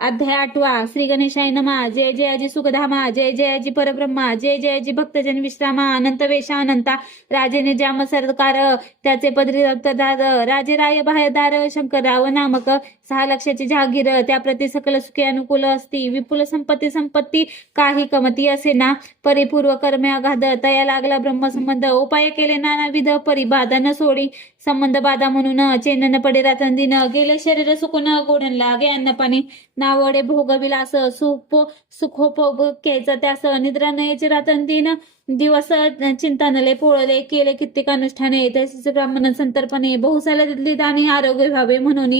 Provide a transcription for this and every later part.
अध्याय 8वा. श्री गणेशाय नमः. जय जय अजी सुखधामा, जय जय अजी परब्रह्मा, जय जय अजी भक्तजन विश्रामा, अनंत वेशा अनंता, राजेने जाम सरकार, त्याचे पदरी रक्तदार, राजे राय बाहेरदार, शंकरराव नामक, 6 लक्षाची जहागीर, त्याप्रती सकल सुखे अनुकूल असती, विपुल संपत्ती संपत्ती काही कमती असे ना, परिपूर्व कर्मे अगाध, तया लागला ब्रह्मसंबंध, उपाय केले नानाविध, परिबाधा न सोडी, संबंध बाधा म्हणून, चेन्न पडे रात्रंदिन, गेले शरीर सुकून, गोडन लागे अन्न पाणी, नावडे भोगविलास, सुखोपभोग घ्यायचा त्यास, निद्रा नयेचे रात्रंदिन, दिवस चिंतनले पोळले, केले कित्येक अनुष्ठाने, तसेच ब्राह्मण संतर्पणे, बहुसाला दिली दानी, आरोग्य व्हावे म्हणून,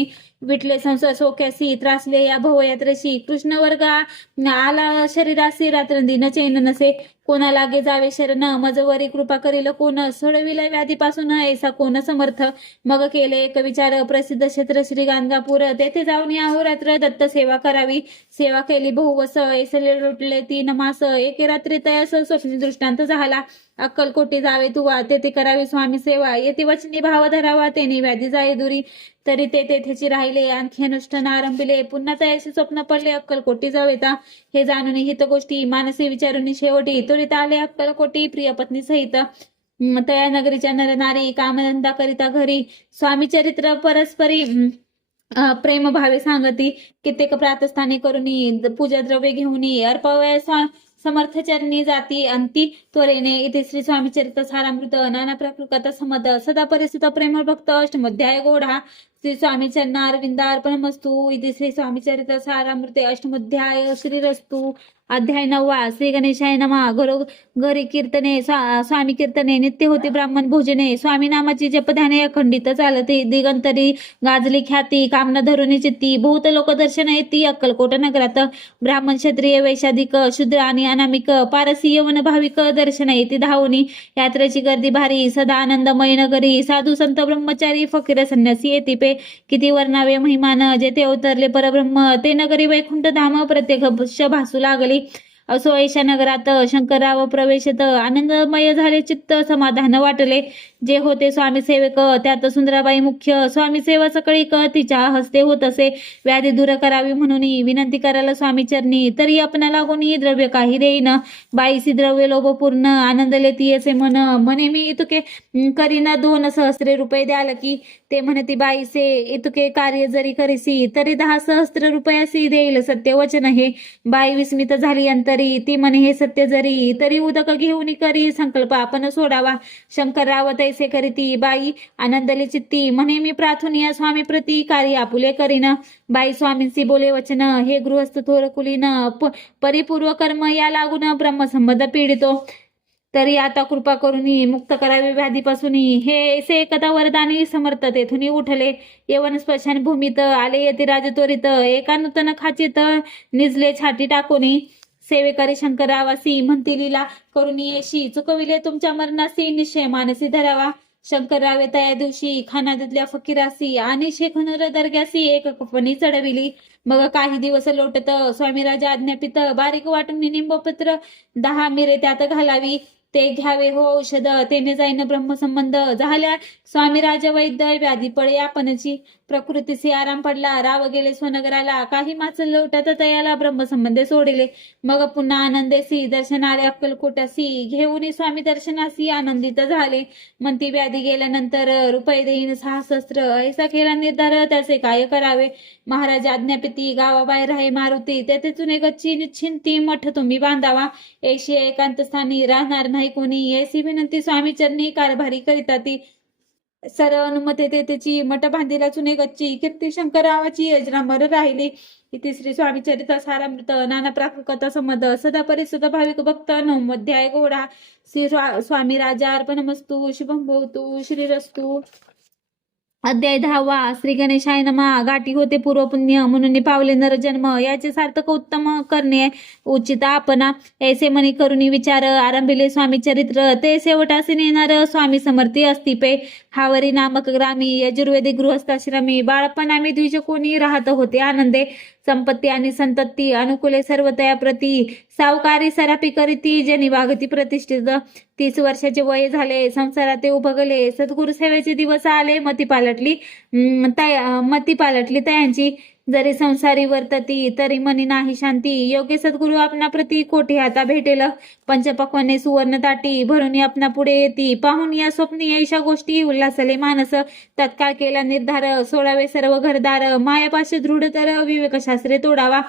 विटले संसार सोक्यासी, त्रासले या भवयात्रेशी, कृष्ण वर्ग आला शरीरासी, रात्रंदिन चैन नसे, कोणा लागे जावे शरण, मजवरी कृपा करील कोण, सोडविला व्याधीपासून ऐसा कोण समर्थ, मग केले एक विचार, प्रसिद्ध क्षेत्र श्री गाणगापूर, तेथे जाऊन अहोरात्र दत्त सेवा करावी, सेवा केली बहुवस, ऐसले लुटले 3 मास, एके रात्री तयास स्वप्नी दृष्टांत झाला, अक्कलकोटी जावे तुवा, तेथे करावी स्वामी सेवा, येथे वचनी भाव धरावा, तेने व्याधी जाई दुरी, तरी ते तेथेची राहिले, आणखी अनुष्ठान आरंभिले, पुन्हा तयाशी स्वप्न पडले, अक्कलकोटी जावेता, हे जाणून हित गोष्टी, मानसी विचारून शेवटी, त्वरित आले अक्कलकोटी, प्रिय पत्नी सहित, तया नगरीच्या नरनारी, कामधंदा करिता घरी, स्वामी चरित्र परस्परी प्रेम भावे सांगती, कित्येक प्रातस्थाने करुनी, पूजा द्रव्य घेऊनी, अर्पवय समर्थचरणी जाती, अंती त्वरेने, इथे श्री स्वामी चरित्र सारामृत, नाना प्रकृत समद, सदा परिस्थित प्रेम भक्त, अष्टमध्याय गोढा, श्री स्वामी चरणा अरविंदा अर्पणमस्तु, इथे श्री स्वामी चरित्र सारामृते, अष्टमध्याय श्रीरस्तु. अध्याय 9वा. श्री गणेशाय नमः. घरी कीर्तने, स्वामी कीर्तने, नित्य होती ब्राह्मण भोजने, स्वामी नामाची जपध्याने अखंडित चालते, दिगंतरी गाजली ख्याती, कामना धरुणी चित्ती, बहुत लोक दर्शन येती, अक्कलकोट नगरात, ब्राह्मण क्षत्रिय वैशाधिक, शूद्र आणि अनामिक, पारसी यवन भाविक दर्शन येते धावणी, यात्रेची गर्दी भारी, सदा आनंदमय नगरी, साधू संत ब्रह्मचारी फकीर संन्यासी येती पे, किती वर्णावे महिमान, जेथे अवतरले परब्रह्म, ते नगरी वैकुंठ धाम, प्रत्यक्ष भासू लागली, असो ऐशा नगरात, शंकरराव प्रवेशत, आनंदमय झाले चित्त, समाधान वाटले, जे होते स्वामी सेवक, त्यात सुंदराबाई मुख्य, स्वामी सेवा सकळीक, तिच्या हस्ते होत असे, व्याधी दूर करावी म्हणून विनंती करायला स्वामी चरणी, तरी आपणा लागून द्रव्य काही देईन, बाईसी द्रव्य लोभपूर्ण, आनंदले ती असे म्हणे मी इतके करीना 2 सहस्त्र रुपये द्याल की, ते म्हणती बाईसे इतके कार्य जरी करीसी, तरी 10 सहस्त्र रुपयासी देईल, सत्य वचन हे, बाई विस्मित झाली अंतरी, ती म्हणे हे सत्य जरी, तरी उदक घेऊन करी संकल्प आपण सोडावा, शंकरराव तैसे करीती, बाई आनंदली चित्ती, म्हणे मी प्रार्थनीय स्वामी प्रती कार्य आपुले करीन, बाई स्वामींशी बोले वचन, हे गृहस्थ थोर कुलीन, परिपूर्व कर्म या लागून ब्रह्मसंबंध पीडितो, तरी आता कृपा करूनी मुक्त करावे व्याधीपासून, हे ऐसे एकदा वरदानी समर्थ तेथून उठले, यवन स्पर्शान भूमीत आले यती राज त्वरित, एका नूतन खाचीत निजले छाती टाकोनी, सेवेकरी शंकररावासी म्हणती लीला करुणी येशी, चुकविले तुमच्या मरणासी, निश्चय मानसी धरावा, शंकररावे तया दिवशी खानादीतल्या फकीरासी, आणि शेखनूर दर्ग्यासी एक कपणी चढविली, मग काही दिवस लोटत, स्वामी राजा आज्ञापित, बारीक वाटून निंबपत्र 10 मिरे त्यात घालावी, ते घ्यावे हो औषध, तेने जाईन ब्रह्मसंबंध, झाल्या स्वामी राजा वैद्य, व्याधी पळे आपणची, प्रकृतीसी आराम पडला, राव गेले स्वनगराला, काही माच लोटत तयाला ब्रह्मसंबंधे सोडिले, मग पुन्हा आनंदेसी दर्शनाले अक्कलकोटासी, घेऊन स्वामी दर्शनासी आनंदित झाले, म्हणती व्याधी गेल्यानंतर रुपये देईन 6 सहस्त्र, ऐसा केला निर्धार, त्याचे काय करावे, महाराज आज्ञापिती, गावाबाहेर आहे मारुती, तेथे चुने गच्ची निश्चिंती, मठ तुम्ही बांधावा, ऐशी एकांत स्थानी राहणार नाही कोणी, ऐसी विनंती स्वामी चरणी कारभारी करिता ती, सर्व अनुमते त्याची मठ बांधिला चुने गच्ची, कीर्ती शंकररावाची अजरामर राहिली, इथे श्री स्वामी चरित्र सारामृत, नाना प्राकृत समद, सदा परिसुत भाविक भक्त, 9मध्याय गोढा, श्री स्वामी राजा अर्पणमस्तु, शुभम भवतु, श्रीरस्तु. अध्याय 10वा. श्री गणेशाय नमः. गाठी होते पूर्व पुण्य, म्हणून पावले नरजन्म, याचे सार्थक उत्तम करणे उचित आपणा, ऐसे मनी करुणी विचार, आरंभिले स्वामी चरित्र, ते शेवटासी नेणार स्वामी समर्थी असतिपे, हावरी नामक ग्रामी, यजुर्वेदिक गृहस्थाश्रमी, बाळपणामी द्विज कोणी राहत होते आनंदे, संपत्ती आणि संतती अनुकूले सर्व तया प्रती, सावकारी सरापी करीती, जनी वागती प्रतिष्ठित, 30 वर्षाचे वय झाले, संसारात ते उभगले, सद्गुरु सेवेचे दिवस आले, मती पालटली तयांची, जरी संसारी वर्तती तरी मनी नाही शांती. योग्य सद्गुरु आपणा प्रती कोठी आता भेटेल. पंचपक्वाने सुवर्ण ताटी भरून आपणा पुढे येती. पाहून या स्वप्नी ऐशा गोष्टी उल्हासले मानस. तत्काळ केला निर्धार सोडावे सर्व घरदार. मायापाशी दृढ तर विवेकशास्त्रे तोडावा.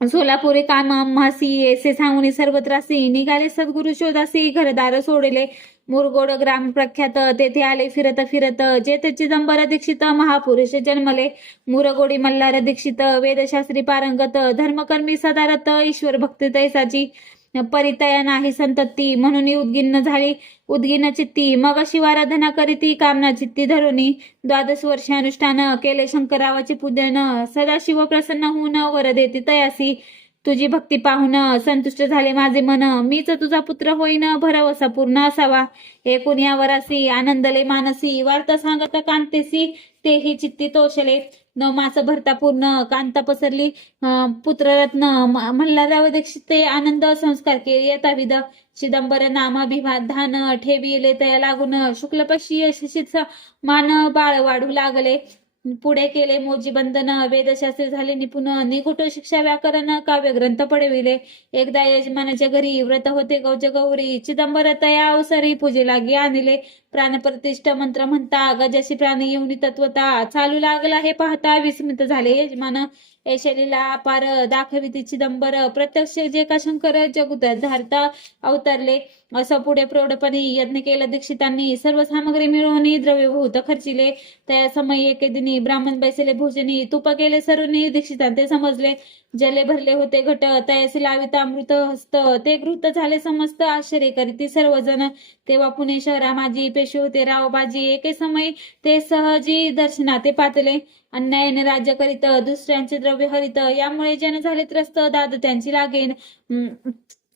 सोलापुरी काम आम्हासी ऐसे सांगून सर्व त्रासी. निघाले सद्गुरु शोधासी घरदार सोडले. मुरगोड ग्राम प्रख्यात तेथे आले फिरत फिरत. जेथे चिदंबर दीक्षित महापुरुष जन्मले. मुरगोडी मल्हार दीक्षित वेदशास्त्री पारंगत. धर्मकर्मी सदारत ईश्वर भक्ती तैसाची. परितया नाही संतती म्हणून उद्गिन्न झाली उद्गिन्न चित्ती. मग शिवाराधना करीती कामना चित्ती धरुनी. 12 वर्ष अनुष्ठान केले शंकरावाचे पूजन. सदाशिव प्रसन्न होऊन वर देती तयासी. तुझी भक्ती पाहून संतुष्ट झाले माझे मन. मीच तुझा पुत्र होईन भरवसा पूर्ण असावा. एकूण या वरासी आनंदले मानसी. वार्ता सांगत कांतेसी तेही चित्ती तोषले. 9 मास भरता पूर्ण कांता पसरली पुत्ररत्न. मल्हारराव दीक्षिते आनंद संस्कार केले यथाविध. चिदंबर नामाभिधान ठेविले तया लागून. शुक्लपक्षी यशस्वीच मान बाळ वाढू लागले. पुढे केले मोजी बंधन वेदशास्त्री झाले निपुण. निकुट शिक्षा व्याकरण काव्य ग्रंथ पडविले. एकदा यजमानाच्या घरी व्रत होते गौज गौरी. चिदंबर तया अवसरी पूजे लागे आणले. प्राणप्रतिष्ठ मंत्र म्हणता गजाशी प्राणी येऊनी तत्वता. चालू लागला हे पाहता विस्मित झाले यजमान. ऐशलीला अपार दाखविती चिदंबर. प्रत्यक्ष जे का शंकर जगुत धारता अवतरले. असं पुढे प्रौढपणी यज्ञ केला दीक्षितांनी. सर्व सामग्री मिळवून द्रव्यभूत खर्चिले. त्या समय एके दिनी ब्राह्मण बैसले भोजनी. तुप केले सरुनी दीक्षितांते समजले. जले भरले होते घट तयासी लाविता अमृत हस्त. ते गृहीत झाले समस्त आश्चर्य करीती सर्वजण. तेव्हा पुणे शहरा माझी पेशी होते रावबाजी. एके समय ते सहजी दर्शनाते पातले. अन्यायाने राज्य करीत दुसऱ्यांचे द्रव्य हरित. यामुळे जन झाले त्रस्त दाद त्यांची लागेन.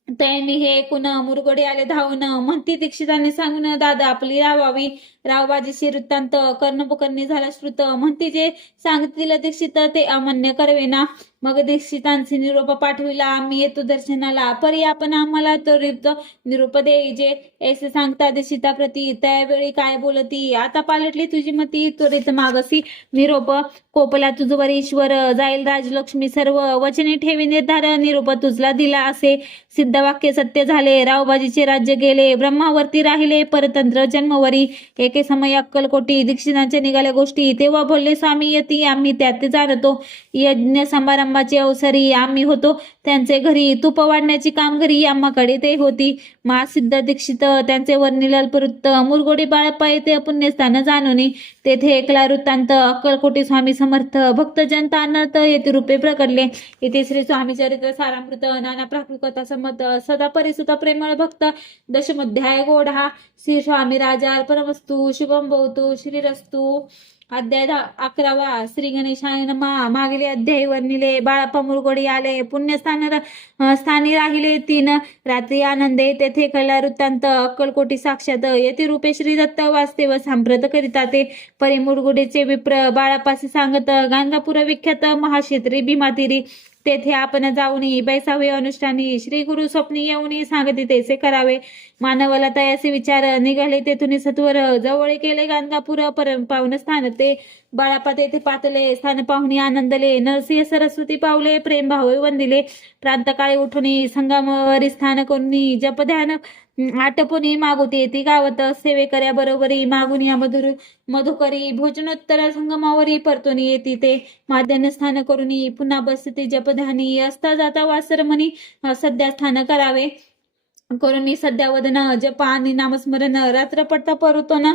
त्यांनी हे ऐकून मुरगोडी आले धावून. म्हणती दीक्षितांनी सांगून दादा आपली रावावी. रावबाजीशी वृत्तांत कर्णपुकर्णी झाला श्रुत. म्हणती जे सांगतील दीक्षित ते अमान्य करवेना. मग दीक्षितांचे निरोप पाठविला आम्ही येतो दर्शनाला. परी आपण आम्हाला त्वरित निरोप देईजे. ऐसे सांगता दीक्षिता प्रती त्यावेळी काय बोलती. आता पालटली तुझी मती त्वरित मागसी निरोप. कोपला तुझवर ईश्वर जाईल राजलक्ष्मी सर्व. वचने ठेवी निर्धार निरोप तुझला दिला असे. सिद्ध वाक्य सत्य झाले रावबाजीचे राज्य गेले. ब्रह्मावरती राहिले परतंत्र जन्मवरी. एके समय अक्कलकोटी दीक्षितांच्या निघाल्या गोष्टी. तेव्हा बोलले स्वामी यती आम्ही त्यात जाणतो. यज्ञ समारंभाची अवसरी आम्ही होतो त्यांचे घरी. तूप वाढण्याची कामगिरी आम्हाकडे ते होती. महासिद्ध दीक्षित त्यांचे वर्णिल अल्पवृत्त. मुरगोडी बाळप्पा येथे पुण्यस्थान जाणून. तेथे एकला वृत्तांत अक्कलकोटी स्वामी समर्थ भक्तजन तानत येथे रूपे प्रकटले. इथे श्री स्वामी चरित्र सारामृत नाना प्राकृत समत सदा परिसुत प्रेमळ भक्त दशमध्याय गोढा. श्री स्वामी राजा अर्पणमस्तु शुभम भवतु श्रीरस्तु. अध्याय 11वा. श्री गणेशाय नमः. मागील अध्याय वर्णिले. बाळप्पा मुरगोडी आले स्थानी राहिले 3 रात्री आनंदे. तेथे कळला वृत्तांत अक्कलकोटी साक्षात. येथे रूपे श्री दत्त वास्तव सांप्रत करिता ते. परी मुरगोडीचे विप्र बाळप्पासी सांगत गाणगापूर विख्यात महाक्षेत्री भीमातीरी. तेथे आपण जाऊनी बैसावे अनुष्ठानी. श्री गुरु स्वप्नी येऊनी सांगती तेसे करावे. मानवाला तयासी विचार निघाले तेथून सत्वर. जवळ केले गाणगापूर पावन स्थान ते. बाळाप्पा तेथे पातले स्थान पाहुणी आनंदले. नरसिंह सरस्वती पावले प्रेम भावे वंदिले. प्रांतकाळी उठुनी संगमावरी स्थान करुनी. जप ध्यान आटपुनी मागुती येती गावत. सेवे कर्या बरोबरी मागून या मधुकरी. भोजनोत्तर संगमावरी परतोनी येती ते. माध्यान्ह स्नान करुनी पुन्हा बसते जपध्यानी. असता जाता वासरमणी सध्या स्नान करावे. करुनी सध्या वदन जप आणि नामस्मरण. रात्र पडता परतोन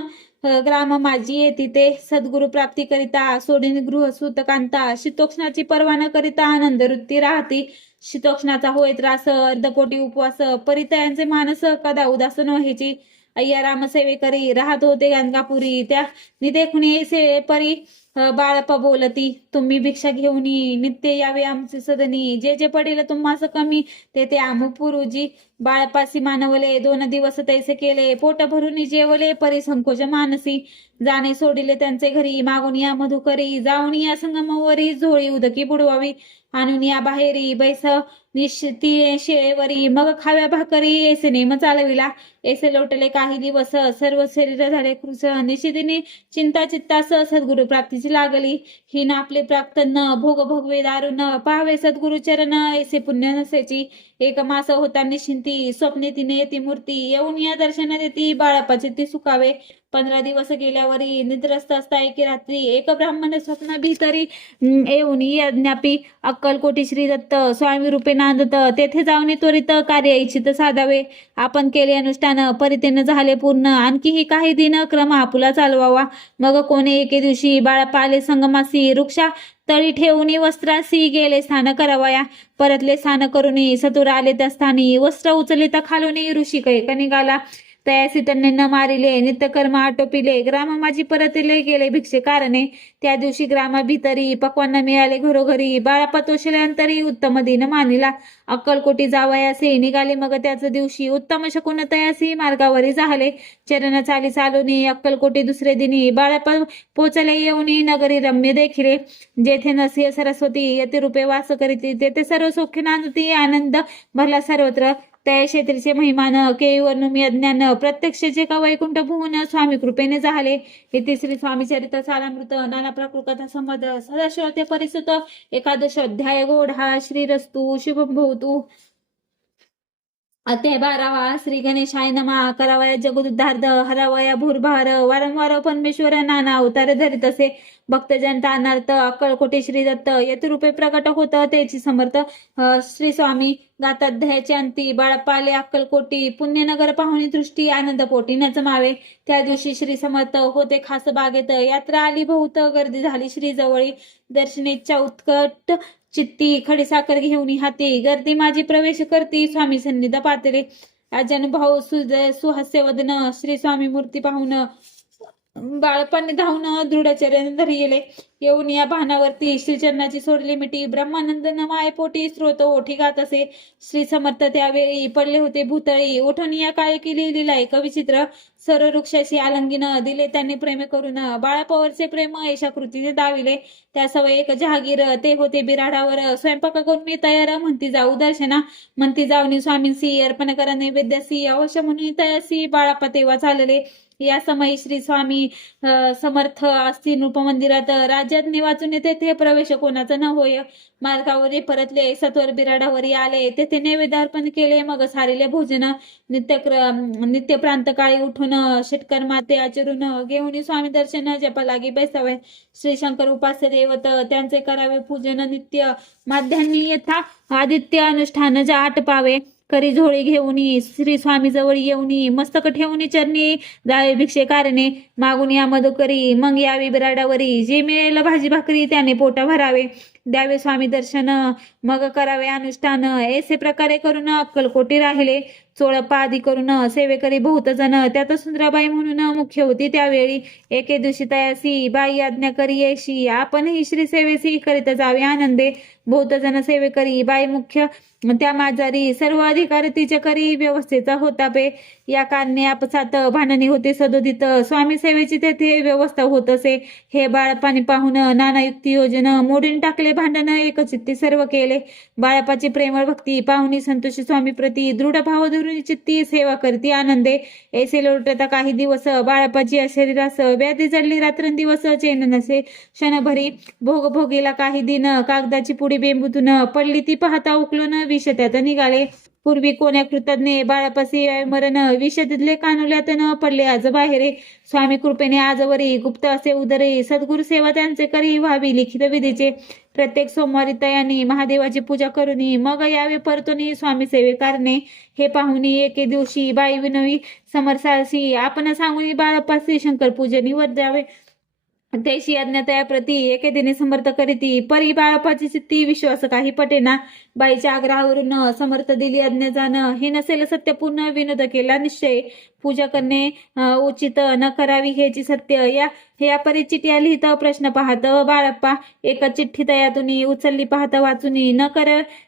ग्राम माझी येती ते. सद्गुरु प्राप्ती करिता सोडीन गृह सुतकांता. शीतोष्णाची पर्वा न करिता आनंद वृत्ती राहती. शीतोष्णाचा होय त्रास अर्धपोटी उपवास. परितयांचे मानस कदा उदास न व्हायची. अय्या राम सेवे करी राहत होते गाणगापुरी. त्या निदेखुनी से परी बाळप्पा बोलती. तुम्ही भिक्षा घेऊन नित्य यावे आमचे सदनी. जे जे पडेल तुम्हास कमी ते ते आम पुरुजी. बाळप्पासी मानवले 2 दिवस तैसे केले. पोट भरून जेवले परी संकोच मानसी. जाणे सोडिले त्यांचे घरी मागून या मधुकरी. जाऊन या संगमावरी झोळी उदकी बुडवावी. आणून या बाहेरी बैस निश्चिती शेळेवरी. मग खाव्या भाकरी ऐसे नेम चालविला. ऐसे लोटले काही दिवस सर्व शरीर झाले कृश. निशिदिनी चिंता चित्तास सद्गुरु प्राप्ती प्रीतीच लागली. ही ना आपले प्राक्तन भोग भोगवे दारुण पाहावे सद्गुरुचरण ऐसे पुण्य नसेची. एक मास होता निश्चिंती स्वप्ने तिने येती मूर्ती येऊन या दर्शन देती बाळापाचे ती सुखावे. 15 दिवस गेल्यावरी निद्रस्त असता एके रात्री एक ब्राह्मण स्वप्न भीतरी येऊन यज्ञापी अक्कलकोटी श्री दत्त स्वामी रूपे नांदत तेथे जाऊन त्वरित कार्य इच्छित साधावे. आपण केले अनुष्ठान परितेन झाले पूर्ण आणखीही काही दिन क्रम आपुला चालवावा. मग कोणे एके दिवशी बाळापा आले संगमासी वृक्षा तळी ठेवून वस्त्रासी गेले स्नान करावया. परतले स्नान करून सतुर आले त्या स्थानी वस्त्र उचलिता खालून ऋषी कैक निघाला. तयासी त्यांनी न मारिले नित्यकर्म आटोपिले ग्राम माझी परतले गेले भिक्षे कारणे. त्या दिवशी ग्रामा भीतरी पक्वान मिळाले घरोघरी बाळापा तोषल्यानंतरी उत्तम दिन मानिला. अक्कलकोटी जावयासे निघाले मग त्याच दिवशी उत्तम शकून तयासी मार्गावरी झाले. चरण चाली चालून अक्कलकोटी दुसरे दिनी बाळापा पोचले येऊन नगरी रम्य देखिले. जेथे नरसिंह सरस्वती यती रूपे वास करीती तेथे सर्व सौख्य नांदती आनंद भरला सर्वत्र. त्या क्षेत्रीचे महिमान केळीवरून मी अज्ञान प्रत्यक्षचे का वैकुंठ भुवन स्वामी कृपेने झाले. इथे श्री स्वामी चरित्र सारामृत नाना प्रकृत संबंध सदाशिव ते परिसुत एकादश अध्याय गोढा श्रीरस्तु शुभम भवतु. अध्याय 12 श्री गणेशाय नमः. करावया जगदुद्धार्थ हरावया भूरभार वारंवार परमेश्वर नाना अवतार धरीत असे भक्तजन तानार्थ अक्कलकोटी श्री दत्त यतिरूपे प्रकट होत त्याची समर्थ. श्री स्वामी गाताध्यायाचे अंती बाळापा आले अक्कलकोटी पुण्यनगर पाहुणी दृष्टी आनंद पोटी नचमावे. त्या दिवशी श्री समर्थ होते खास बागेत यात्रा आली बहुत गर्दी झाली श्री जवळी. दर्शनेच्छा उत्कट चित्ती खडीसाखर घेऊन हाती गर्दी माझी प्रवेश करती स्वामी सन्निध पातळे. अजनुभाव सुहास्य वदन श्री स्वामी मूर्ती पाहून बाळपाने धावून दृढचरण धरी गेले. येऊन या भानावरती श्रीचरणाची सोडली मिठी ब्रह्मानंदन मायपोटी स्रोत ओठी गात असे. श्री समर्थ त्यावेळी पडले होते भूतळी उठून या काय केली लीला एक विचित्र. सर्व वृक्षाशी आलंगिन दिले त्यांनी प्रेम करून बाळापावरचे प्रेम ऐशा कृतीने दाविले. त्या सवय एक जहागीर ते होते बिराडावर स्वयंपाक करून मी तयार म्हणती जाऊ दर्शना. म्हणती जाऊनी स्वामींसी अर्पण करा नैवेद्यासी अवश्य म्हणून तयासी बाळापा तेव्हा चालले. या समयी श्री स्वामी समर्थ असती नृपमंदिरात राज्यात निवाचून तेथे प्रवेश कोणाचा न होय. मार्गावरी परतले सत्वर बिराडावरी आले तेथे नैवेद्य अर्पण केले मग सारिले भोजन. नित्य प्रांतकाळी उठून षटकर माते आचरून घेऊन स्वामी दर्शन जपा लागी बैसावे. श्री शंकर उपास्य देवत त्यांचे करावे पूजन नित्य माध्यान्नी यथा आदित्य अनुष्ठान जा आटपावे. करी झोळी घेऊन श्री स्वामी जवळ येऊन मस्तक ठेवून चरणी जावे भिक्षे कारणे. मागून या मधुकरी मग यावी बिराडावरी जे मिळेल भाजी भाकरी त्याने पोटा भरावे. द्यावे स्वामी दर्शन मग करावे अनुष्ठान ऐसे प्रकारे करून अक्कलकोटी राहिले. चोळपा आदी करून सेवेकरी बहुत जण त्यात सुंदराबाई म्हणून मुख्य होती. त्यावेळी एके दिवशी तयासी बाई आज्ञा करी येशी आपणही श्री सेवेसी करीत जावे आनंदे. बहुत जण सेवेकरी बाई मुख्य त्या माझारी सर्व अधिकार तिच्या करी व्यवस्थेचा होता पे. या कारणे आपसात भांडणी होते सदोदित स्वामी सेवेची तेथे व्यवस्था होत असे. हे बाळापाने पाहून नाना युक्ती योजन मोडून टाकले भांडण एकचित्ती सर्व केले. बाळापाची प्रेमळ भक्ती पाहुणी संतोषी स्वामी प्रती दृढ भाव धरून चित्ती सेवा करती आनंदे. ऐसे लोटता काही दिवस बाळापाची शरीरास व्याधी जडली रात्रंदिवस चैन नसे क्षणभरी. भोग भोगीला काही दिन कागदाची पुडी बेंबूतून पडली ती पाहता उकलून विष त्यात निघाले. पूर्वी कोण्या कृतज्ञ बाळापासी मरण विष तिथले कानुल्यात न पडले आज बाहेरे. स्वामी कृपेने आजवरी गुप्त असे उदरे सद्गुरु सेवा त्यांचे करी व्हावी लिखित विधीचे. प्रत्येक सोमवारी तयानी महादेवाची पूजा करून मग यावे परतून स्वामी सेवे कारणे. हे पाहुणी एके दिवशी बाई विनवी समरसासी आपण सांगून बाळापासी शंकर पूजनीवर जावे. तेशी अज्ञातया प्रती एके दिने समर्थ करीती परी बाळापाची चित्ती विश्वास काही पटेना. बाईच्या आग्रहावरून समर्थ दिली आज्ञा जाणं हे नसेल सत्यपूर्ण विनोद केला निश्चय. पूजा करणे उचित न करावी हेची सत्य. या परी चिठ्या लिहित प्रश्न पाहत बाळाप्पा एक चिठ्ठी तयातून उचलली पाहता वाचून न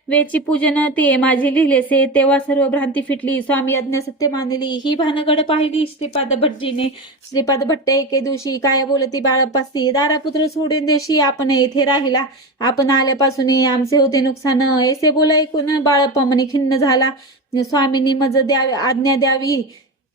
वेची पूजन ते माझे लिहिलेसे. तेव्हा सर्व भ्रांती फिटली स्वामी आज्ञा सत्य मानली. ही भानगड पाहिली श्रीपाद भटजीने. श्रीपाद भट्ट एके दिवशी काय बोलती बाळापासी दारापुत्र सोडून देशी आपण येथे राहिला. आपण आल्यापासून आमचे होते नुकसान ऐसे बोला ऐकून बाळाप्पा म्हणे खिन्न झाला. स्वामींनी मज द्यावी आज्ञा द्यावी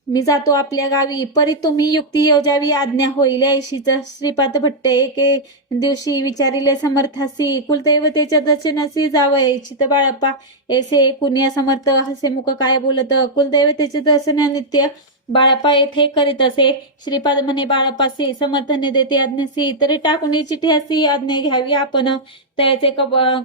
मी जातो आपल्या गावी, परी तुम्ही युक्ती योजावी, आज्ञा होईल ऐशीच. श्रीपाद भट्ट एके दिवशी विचारिले समर्थासी, कुलदैवतेच्या दर्शनासी जावं इच्छित बाळप्पा. ऐसे कुनिया समर्थ हसे मुख काय बोलत, कुलदैवतेचे दर्शन नित्य बाळप्पा येथे करीत असे. श्रीपाद म्हणे बाळप्पासी, समर्थने देते आज्ञासी, तरी टाकून चिठी असी आज्ञा घ्यावी आपण. त्याचे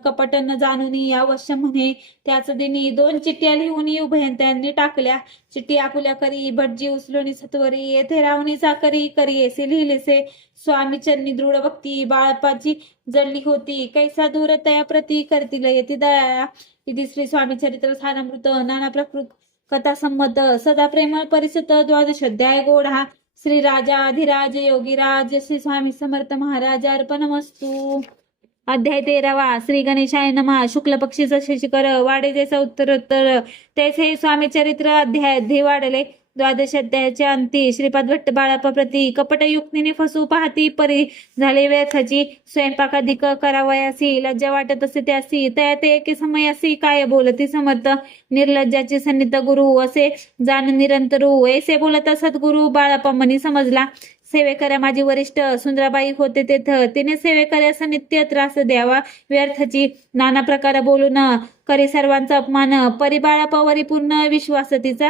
कपट न जाणून अवश्य म्हणे, त्याच दिनी 2 चिठ्ठ्या लिहून उभयंत्यांनी टाकल्या. चिठ्ठी आकुल्या करी भटजी उचलून सत्वरी, येथे रावणी चाकरी करी ऐसे लिहिलेसे. स्वामी चरणी दृढ भक्ती बाळप्पाची जडली होती, कैसा दूर तया प्रती करतील येती दया. इति श्री स्वामी चरित्र सारामृत नाना प्रकृत कथा संमत सदा प्रेमळ परिसत 12 अध्याय गोढा. श्री राजा अधिराज योगीराज श्री स्वामी समर्थ महाराज अर्पणमस्तु. अध्याय 13वा. श्री गणेशाय नमः. शुक्ल पक्षीचा शशिकर वाढे जैसा उत्तरोत्तर तैसे स्वामी चरित्र अध्याय वाढले. 12 अध्यायाच्या अंती श्रीपाद भट्ट बाळप्पा प्रती कपटयुक्तीने फसू पाहती, परी झाले व्यर्थाची. स्वयंपाकाधिक करावयासी लज्जा वाटत असे त्यासी, तया ते एके समयासी काय बोलती समर्थ. निर्लज्जाचे सन्निध गुरु असे जाण निरंतरू, ऐसे बोलत सद्गुरु बाळप्पा मनी समजला. सेवेकऱ्या माझी वरिष्ठ सुंदराबाई होते तेथ, तिने सेवेकऱ्यास नित्य त्रास द्यावा व्यर्थची. नाना प्रकार बोलून करी सर्वांचा अपमान, परी बाळप्पावरी पूर्ण विश्वास तिचा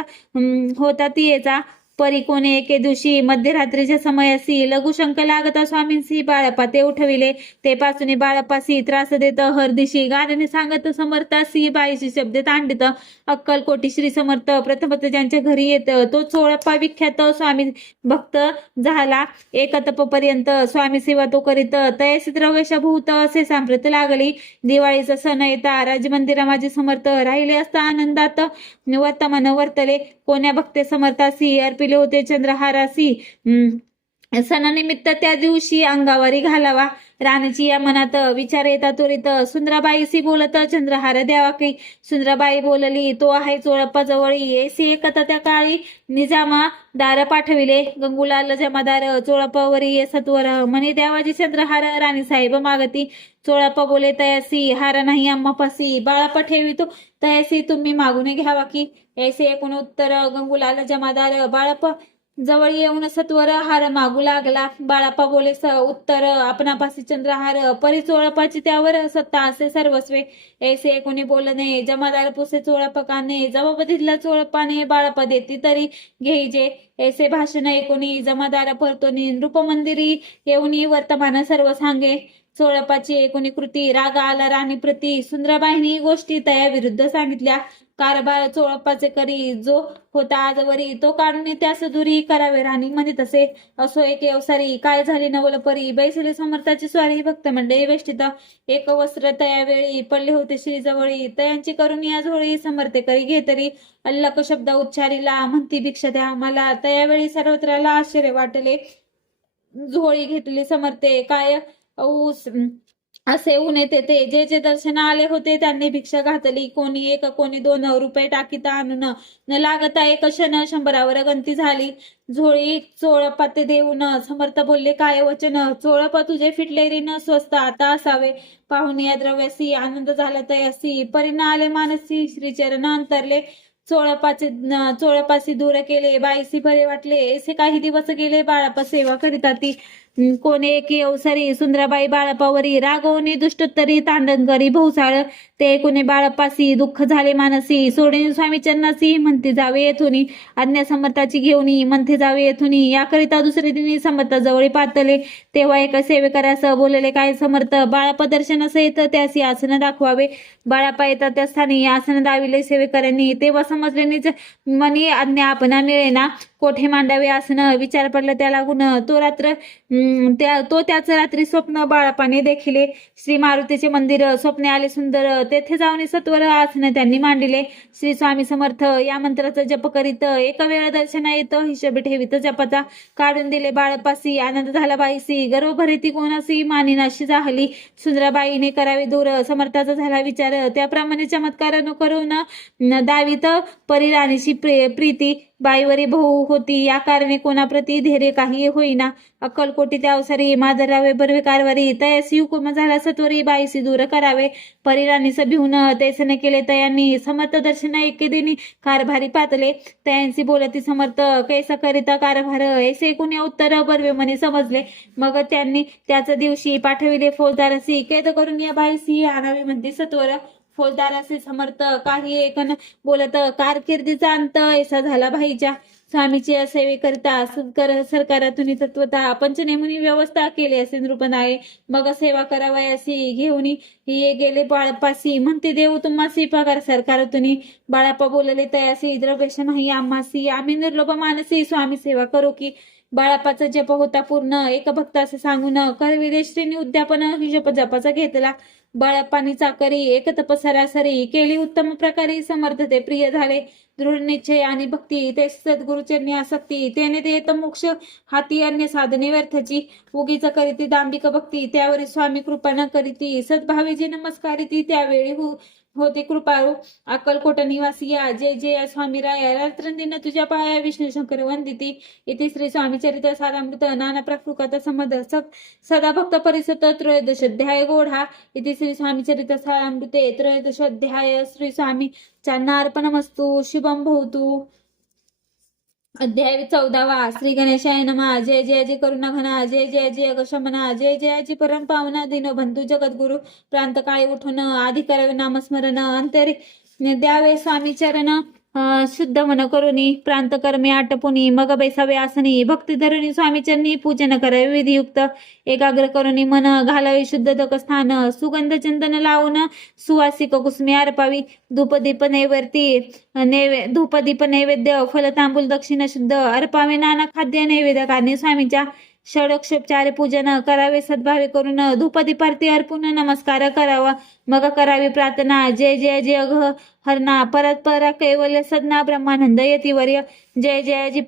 होता तियेचा. परी कोणे एके दिवशी मध्यरात्रीच्या समयासी लघुशंक लागता स्वामींसी बाळप्पा ते उठविले. ते पासून बाळप्पासी त्रास देत हरदिशी गाण्याने सांगत समर्थासी बाईशी शब्द तांडित. अक्कलकोटी श्री समर्थ प्रथमत ज्यांच्या घरी येत, तो चोळप्पा विख्यात स्वामी भक्त झाला. एक तपपर्यंत स्वामी सेवा तो करीत, तयसी द्रव्यशभूत असे सांप्रत लागली. दिवाळीचा सण येता राजमंदिरा माझे समर्थ राहिले असता आनंदात वर्तमान वर्तले. कोण्या भक्ते समर्थासी अर्पिले होते चंद्रहारासी, सणानिमित्त त्या दिवशी अंगावरी घालावा. राणीची या मनात विचार येता त्वरित सुंदराबाईशी बोलत चंद्रहार द्यावा की. सुंदराबाई बोलली, तो आहे चोळप्पा जवळी. ऐसी एकता त्या काळी निजामा दार पाठविले. गंगूलाल जमादार चोळप्पावरी सत्वर म्हणे द्यावाजी चंद्रहार. राणी साहेब मागती. चोळप्पा बोले, तयासी हार नाही आम्हापासी, बाळप्पा ठेवितो तयासी तुम्ही मागून घ्यावा की. ऐसे एकूण उत्तर गंगूलाल जमादार बाळप्पा जवळ येऊन सत्वर हार मागू लागला. बाळप्पा बोले उत्तर आपणापासी चंद्रहार, परी चोळप्पाची त्यावर सत्ता असे सर्वस्वे. ऐसे कोणी बोलणे जमादार पुसे चोळप्पाने, जबाब दिला चोळप्पाने बाळप्पा देती तरी घेईजे. ऐसे भाषण ऐकूनी जमादार परतोनी नृपमंदिरी येऊनी वर्तमान सर्व सांगे. चोळप्पाची एकूणी कृती राग आला राणी प्रती. सुंदराबाईंनी गोष्टी तया विरुद्ध सांगितल्या. कारभार चोळप्पाचे करी जो होता आजवरी, तो काढून त्यास दुरी करावे राणी म्हणत असे. असो एक अवसारी काय झाली नवल परी, बैसले समर्थाची स्वारी भक्त मंडळी वेष्टित. एक वस्त्र तया वेळी पडले होते श्री जवळी, तयांची करून या झोळी समर्थे करी घेतरी. अल्लक शब्द उच्चारीला म्हणती भिक्षा द्या मला, तयावेळी सर्वत्राला आश्चर्य वाटले. झोळी घेतली समर्थे काय ऊस असे ऊन ते जे जे दर्शन आले होते त्यांनी भिक्षा घातली. कोणी 1 कोणी 2 रुपये टाकीता आणून न लागता 1 क्षण 100 गंती झाली. झोळी चोळप्पा ते देऊन समर्थ बोलले काय वचन, चोळप्पा तुझे फिटले ऋण स्वस्त आता असावे. पाहून या द्रव्यासी आनंद झाला तयासी, परिणा आले मानसी श्रीचरण अंतरले. चोळप्पासी दूर केले बाईसी बरे वाटले. असे काही दिवस गेले बाळप्पा सेवा करीता ती. कोणी एकी अवसरी सुंदराबाई बाळप्पावरी रागवणी दुष्टोत्तरी तांडणकरी भोवसाळ. ते कोणी बाळप्पासी दुःख झाले मानसी, सोडून स्वामी चरणासी म्हणते जावे येथुनी. आज्ञा समर्थाची घेऊनी म्हणते जावे येथुनी. याकरिता दुसरे दिनी समर्थाजवळी पातले. तेव्हा एका सेवेकरास बोलले काय समर्थ, बाळप्पा दर्शनास येत त्यासी आसन दाखवावे. बाळप्पा येतात त्या स्थानी आसन दाविले सेवेकरांनी. तेव्हा समजले निज मनी आज्ञा आपणा मिळेना, कोठे मांडावे आसन विचार पडला त्याला गुण. तो त्याच रात्री स्वप्न बाळप्पाने देखिले. श्री मारुतीचे मंदिर स्वप्ने आले सुंदर, तेथे जाऊन सत्वर आसन त्यांनी मांडिले. श्री स्वामी समर्थ या मंत्राचा जप करीत एक वेळ दर्शना येत हिशोब ठेवीत जपाचा. काढून दिले बाळप्पासी आनंद झाला बाईसी, गर्व भरीती कोणासी मानिनाशी जाहली. सुंदराबाईने करावे दूर समर्थाचा झाला विचार, त्याप्रमाणे चमत्कार न करून दावीत परिराणीशी प्रीती. बाईवरी भाऊ होती, या कारणे कोणाप्रती धैर्य काही होईना. अक्कलकोटी त्या अवसरी माधवरावे बर्वे कारवारी, तयासी हुकुम झाला सत्वरी बाईसी दूर करावे. परिराणी सभिहून तैसने केले, तयांनी समर्थ दर्शन एके दिनी कारभारी पातले. तयांसी बोलती समर्थ कैसा करिता कारभार, ऐसे कोणी उत्तर बर्वे म्हणे समजले. मग त्यांनी त्याच दिवशी पाठविले फौजदारासी, कैद करून या बाईसी आणावे म्हणते सत्वर. फौजदारासी समर्थ काही एकन बोलत, कारकिर्दीचा अंत ऐसा झाला भाईच्या. स्वामीची सेवेकरिता सरकारातून तत्वता पंचनेमुनी व्यवस्था केली असे नृपण आहे. मग सेवा करावयासी घेऊन ये गेले बाळापासी, म्हणते देऊ तुम्हासी पगार सरकारातून. बाळाप्पा बोलले तयासी, द्रव्यश नाही आम्हासी, आम्ही निर्लोभ मानसी स्वामी सेवा करू की. बाळाप्पाचा जप होता पूर्ण, एक भक्त असे सांगून करविले श्रीनी उद्यापन जप जपाचा घेतला. बाळाप्पानी चाकरी एक तप सरासरी केली, उत्तम प्रकारे समर्थ ते प्रिय झाले. दृढ निश्चय आणि भक्ती ते सद्गुरुचरणी आसक्ती, त्याने देत मोक्ष हाती अन्य साधने व्यर्थची. उगीच करीती दांभिक भक्ती, त्यावरी स्वामी कृपा न करीती. सद्भावी जे नमस्कारिती, त्यावेळी होते कृपाळू. अक्कलकोट निवासिया जय जय स्वामी राया, रात्रंदिन तुझ्या पाया विष्णू शंकर वंदिती. इथे श्री स्वामी चरित्र सारामृत नाना प्रकृत समद सदा भक्त परिसत त्रयोदशाध्याय गोढा. इथे श्री स्वामी चरित्र सारामृते त्रयोदशाध्याय. श्री स्वामी चान्नार्पणमस्तु. शुभम भवतु. अध्याय 14वा. श्री गणेशाय नमः. जय जय करुणा घना, जय जय अगशमना, जय जय परम पावना दीन बंधू जगद्गुरु. प्रांतकाळी उठून आधी करावे नामस्मरण, अंतरी द्यावे स्वामी चरण. शुद्ध मन करुनी प्रांतकर्मे आटपुनी, मग बैसावे आसनी. भक्ती धरुनी स्वामी चरणी पूजन करावे विधियुक्त. एकाग्र करुनी मन घालावे शुद्ध दक स्थान. सुगंध चंदन लावून सुवासिक कुसुमे अर्पावी. धूपदीप नैवेद्य फल तांबूल दक्षिण शुद्ध अर्पावे. नाना खाद्य नैवेद्य कारणे स्वामीच्या. षडक्षोपचारे पूजन करावे सद्भावे करून. धूपदीपारती अर्पून नमस्कार करावा. मग करावी प्रार्थना. जय जय अघ हरणा परत परा कैवल्य सदना ब्रह्मानंद यतिवर्य. जय जय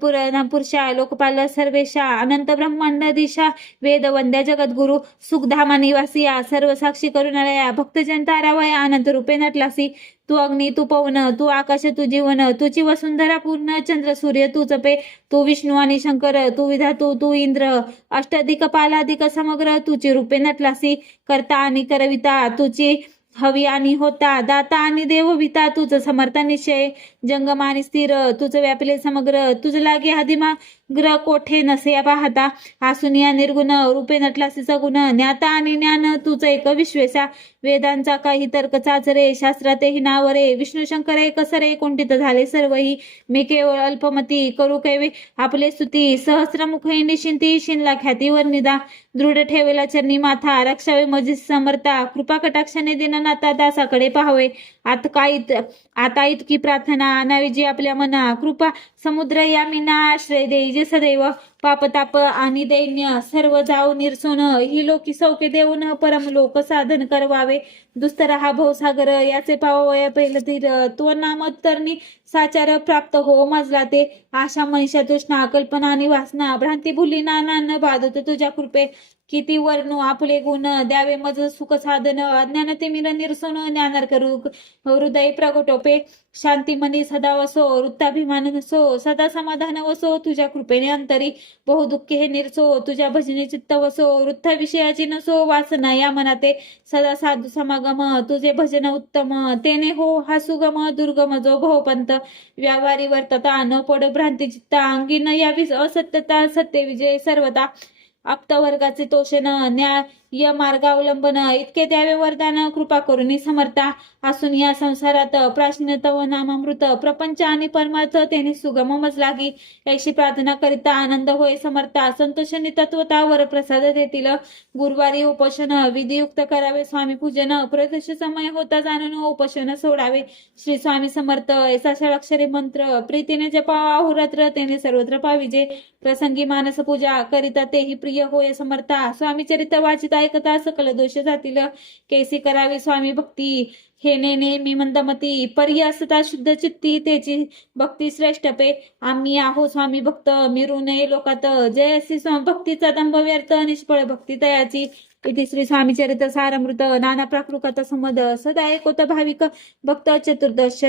पुरुषा लोकपाल सर्वेशा, अनंत ब्रह्मांड दिशा वेद वंद्या जगद्गुरु. सुखधामा निवासिया सर्व साक्षी करुणालया, भक्तजन तारावया अनंत रूपे नटलासी. तू अग्नी तू पवन तू आकाश तू जीवन, तुझी वसुंधरा पूर्ण चंद्र सूर्य तू जपे. तू विष्णू आणि शंकर तू विधातू तू इंद्र, अष्टाधिक पालाधिक समग्र तुझी रूपे नटलासी. करता आणि करविता तुझी हवी आणि होता, दाता आणि देवविता तुझ समर्थ निश्चय. जंगम आणि स्थिर तुझ व्यापिले समग्र, तुझ लागे आदिमा ग्रह कोठे नसे पाहता. आसुनिया निर्गुण रूपे नटलासी सगुण, ज्ञाता आणि ज्ञान तुझ एक विश्वेसा. वेदांचा काही तर्क चाचरे, शास्त्रातेही नावरे. विष्णू शंकर एक सरे कुंठित झाले सर्वही. मी केवळ अल्पमती करू कैवे आपले स्तुती. सहस्रमुखी निशिंती शिनला ख्यातीवर निदा. दृढ ठेवेला चरणी माथा, रक्षावे मजी समर्था. कृपा कटाक्षाने दिननाथा दासाकडे पाहावे. आता इतकी प्रार्थना आणावी जी आपल्या मना. कृपा समुद्र यामिना आश्रय देई जे सदैव. पापताप आणि दैन्य सर्व जाऊ निरसोन, ही लोकी सौखे देऊन परम लोक साधन करवावे. दुस्तर हा भवसागर याचे पावया पहिलं तीर. तो नामोत्तरणी साचार प्राप्त हो मजला ते. आशा मनीषा तृष्णा कल्पना आणि वासना, भ्रांती भुली नाना बाधत तुझ्या कृपे. किती वर्णू आपले गुण द्यावे मज सुख साधन. अज्ञान ते मिर निरसन ज्ञानार करू हृदय प्रगटोपे. शांती मनी सदा वसो वृत्ताभिमान नसो, सदा समाधान वसो तुझ्या कृपेने अंतरी. बहु दुःखे हे निरसो तुझ्या भजने चित्त वसो, वृत्ता विषयाची नसो वासना या मनाते. सदा साधू समागम तुझे भजन उत्तम, तेने हो हा सुगम दुर्गम जो भवपंत. व्यावारी वर्तता न पड भ्रांती चित्ता, अंगीन यावी असत्यता सत्य विजय सर्वता. आप्तवर्गाचे तोषण न्याय मार्गावलंबन, इतके द्यावे वरदान कृपा करुणी समर्था. असून या संसारात प्राचीन तव नामामृत, प्रपंच आणि परमार्थ तेने सुगम मज लागी. याची प्रार्थना करिता आनंद होय समर्था. संतोषाने तत्वता वर प्रसाद देतील. गुरुवारी उपोषण विधियुक्त करावे स्वामी पूजन. प्रदोष समय होता जाणून उपोषण सोडावे. श्री स्वामी समर्थ ऐसा षडाक्षरी मंत्र, प्रीतीने जपावा अहोरात्र तेने सर्वत्र पाविजे. प्रसंगी मानस पूजा करिता तेही प्रिय होय समर्था. स्वामी चरित्र वाचित ऐकता सकल दोष जातील. कैसी करावी स्वामी भक्ती, हे नेहमी मंदमती. पर्यासता शुद्ध चित्ती त्याची भक्ती श्रेष्ठ पे. आम्ही आहो स्वामी भक्त मिरू नये लोकात. जय अशी भक्तीचा दंभ व्यर्थ निष्फळ भक्ती तयाची. इथे श्री स्वामी चरित्र सारामृत नाना प्राकृत समद सदा ऐकोत भाविक भक्त. चतुर्दश